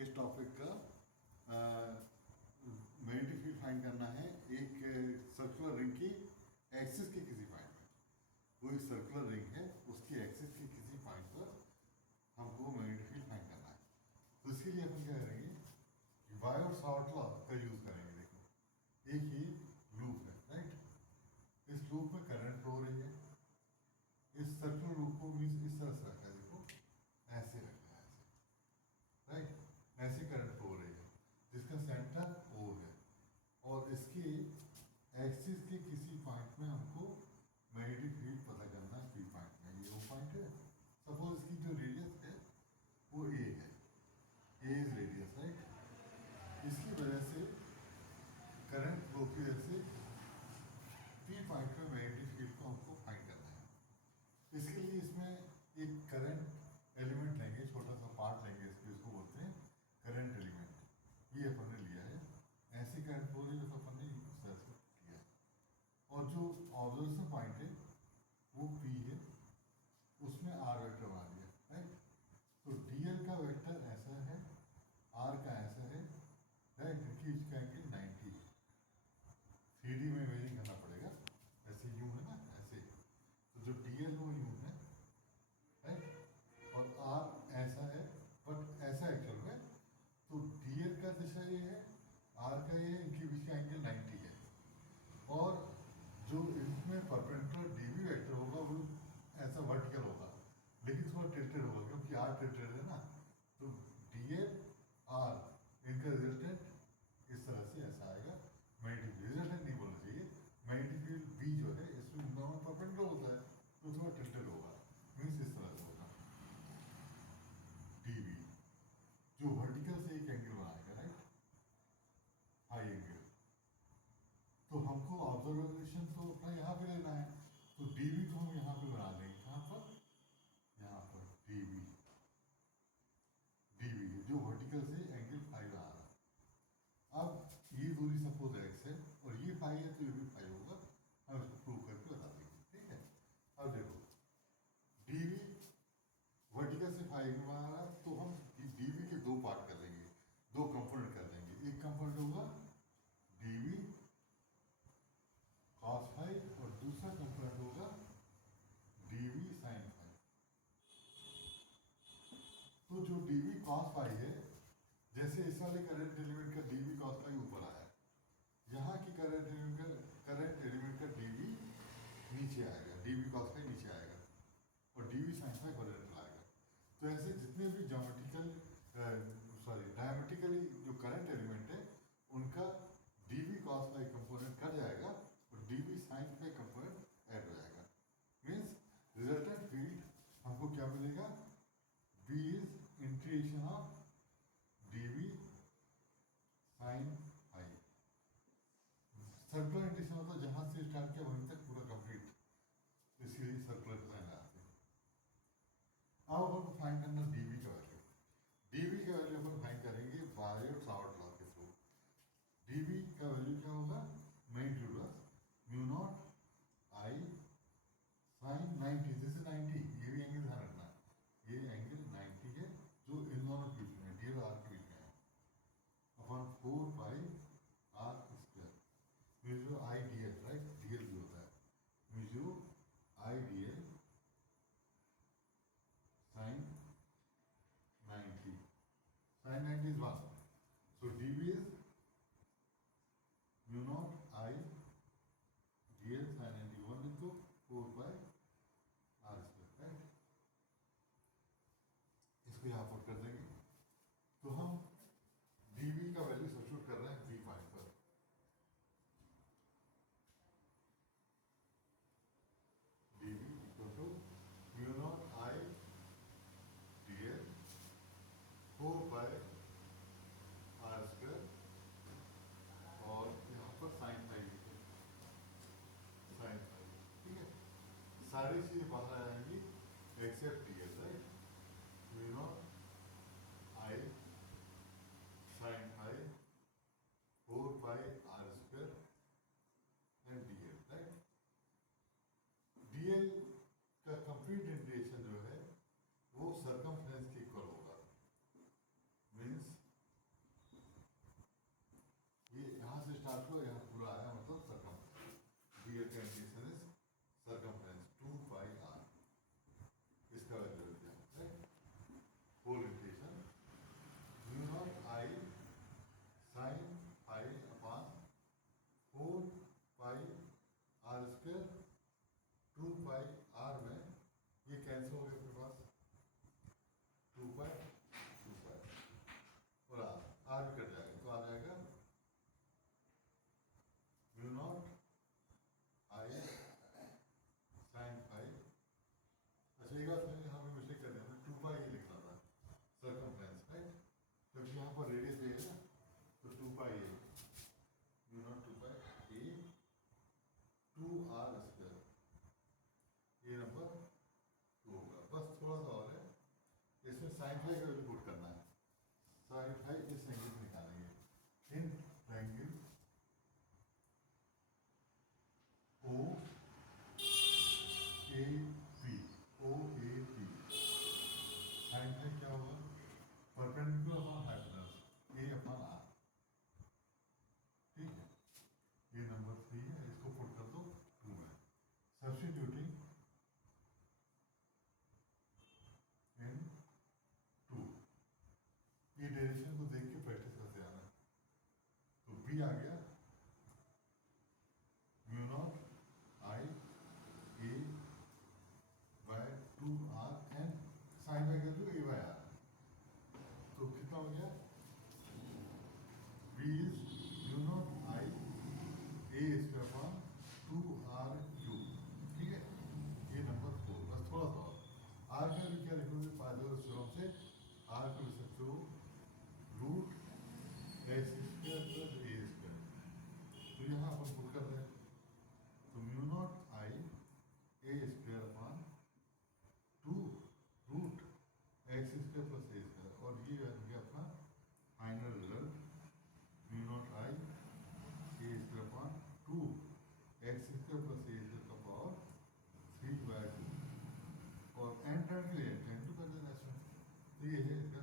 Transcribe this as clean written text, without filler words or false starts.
इस टॉपिक का magnetic field find करना है एक सर्कुलर रिंग की एक्सिस के किसी पॉइंट में। कोई सर्कुलर रिंग है, उसकी एक्सिस के किसी पॉइंट पर हमको मैग्नेटिक फील्ड फाइंड करना है। तो इसके लिए अपन क्या करेंगे, बायो-सावर्ट लॉ का यूज करेंगे। देखो एक ही लूप है, राइट। इस लूप में करंट फ्लो हो रही है। इस सर्कुलर लूप को मीन्स इस तरह से रखा है, देखो ऐसे रखा है, ऐसे, राइट। ऐसे करंट फ्लो हो रही है जिसका सेंटर O है और इसके एक्सिस के किसी पॉइंट में हमको मैग्नेटिक फील्ड पता करना है। किसी पॉइंट में ये वो पॉइंट है, सपोज इसकी जो रेडियस है वो A है, A इज रेडियस, राइट। इसकी वजह से करंट फ्लो की वजह से P पॉइंट में मैग्नेटिक फील्ड को हमको फाइंड करना है। इसके लिए इसमें एक करंट एलिमेंट लेंगे, छोटा सा पार्ट लेंगे इसके, उसको बोलते हैं करंट एलिमेंट। ये अपन ने लिया है, ऐसी करंट फ्लो जो अपन ने इस तरह से लिया है। और जो ऑब्जर्वेशन पॉइंट है वो P है, उसमें R वेक्टर बना दिया, राइट। तो DL का वेक्टर ऐसा है, R का ऐसा है, राइट। इनकी इसका एंगल 90 है। 3D में इमेजिंग करना पड़ेगा, ऐसे यूं है ना, ऐसे। तो जो DL वो यूं है, राइट। और R ऐसा है, बट ऐसा एक्चुअल में। तो DL का दिशा ये है, R का ये है, इनके बीच का एंगल 90 है। और जो इसमें परपेंडिकुलर DB वेक्टर होगा वो ऐसा वर्टिकल होगा, लेकिन थोड़ा टिल्टेड होगा क्योंकि R टिल्टेड है ना। तो DL R इनका रिजल्टेंट इस तरह से ऐसा आएगा। मैग्नेटिक रिजल्टेंट नहीं बोलना चाहिए, मैग्नेटिक फील्ड B जो है इसमें नॉर्मल परपेंडिकुलर होता है, तो थोड़ा टिल्टेड होगा, मीन्स इस तरह से होगा। DB जो वर्टिकल से एक एंगल बनाएगा, राइट, हाई एंगल। तो हमको ऑब्जर्वेशन तो अपना यहाँ पे लेना है, तो DB को हम यहाँ पे बना देंगे। कहाँ पर? यहाँ पर DB जो वर्टिकल से एंगल फाइव आ रहा है। अब ये दूरी सपोज x है और ये फाइव है, तो ये भी फाइव होगा। हम इसको प्रूव करके बता देंगे, ठीक है। अब देखो DB वर्टिकल से फाइव में आ रहा है, तो हम DB के दो पार्ट कर लेंगे, दो कंपोनेंट कर लेंगे। एक कंपोनेंट होगा DB cos फाइव और दूसरा कंपोनेंट होगा DB sin फाइव। तो जो DB cos फाइव है, जैसे इस वाले करंट एलिमेंट का DB cos फाइव ऊपर आया, यहाँ की करंट एलिमेंट का DB नीचे आएगा, DB cos फाइव नीचे आएगा और DB sin फाइव होरिजेंटल आएगा। तो ऐसे जितने भी डायमेट्रिकली जो करंट एलिमेंट है उनका DB cos five component cut जाएगा और DB sin five component add हो जाएगा। मीन्स रिजल्टेंट फील्ड हमको क्या मिलेगा, B is integration of DB sin five. Circular integration होता है जहां से स्टार्ट किया वहीं तक पूरा कंप्लीट, इसीलिए सर्कुलर डिजाइन आते हैं। अब अपन फाइंड करना DB का वैल्यू। DB का वैल्यू अपन फाइंड करेंगे बायो-सावर्ट लॉ के थ्रू। DB का वैल्यू क्या होगा, magnitude mu not I sin 90, this is 90, ये भी एंगल ध्यान रखना, ये एंगल 90 है जो इन दोनों के बीच में DL और R के बीच में है, अपन 4 pi R square mu I DL, right. DL भी होता है mu I DL sin 90, sin 90 is 1, so DB is mu not I DL sin 90 1 into 4 pi R square, right. इसको यहाँ पर कर देंगे, तो हम DB का वैल्यू सब्स्टिट्यूट कर रहे हैं P पॉइंट पर। DB equal to mu not I DL 4 pi R square और यहाँ पर साइन फाइव, ठीक है। सारी चीज बाहर आ जाएंगी except DL, right. Mu not I sin five 4 pi R square and DL, right. DL का कंप्लीट इंटीग्रेशन जो है वो सरकमफ्रेंस के इक्वल होगा, मीन्स साइन फाई का वैल्यू पुट करना है। साइन फाई इस एंगल से निकालेंगे in triangle O A P, O A P. Sine phi क्या होगा? Perpendicular upon hypotenuse A upon R. ठीक है, ये नंबर 3 है, इसको पुट कर दो 2 है। सब्स्टिट्यूटिंग इन 2, ये डायरेक्शन को देख के प्रैक्टिस करते आना। तो बी आ गया mu not I A by 2 R N, sine by कर दो ए बाय आर। तो कितना हो गया? B is mu not I A square upon 2 R Q. ठीक है, ये नंबर 4। बस थोड़ा सा और आर का भी क्या लिखोगे? पाइथागोरस थ्योरम से आर को लिख सकते हो root x square plus a square. तो यहाँ अपन पुट कर रहे हैं, तो mu not I A square upon 2 root x square plus a square, और ये बन गया अपना final result mu not I A square upon 2 x square plus a square का पावर 3/2। और एन टर्न के लिए 10 टू कर देना इसमें। तो ये है इसका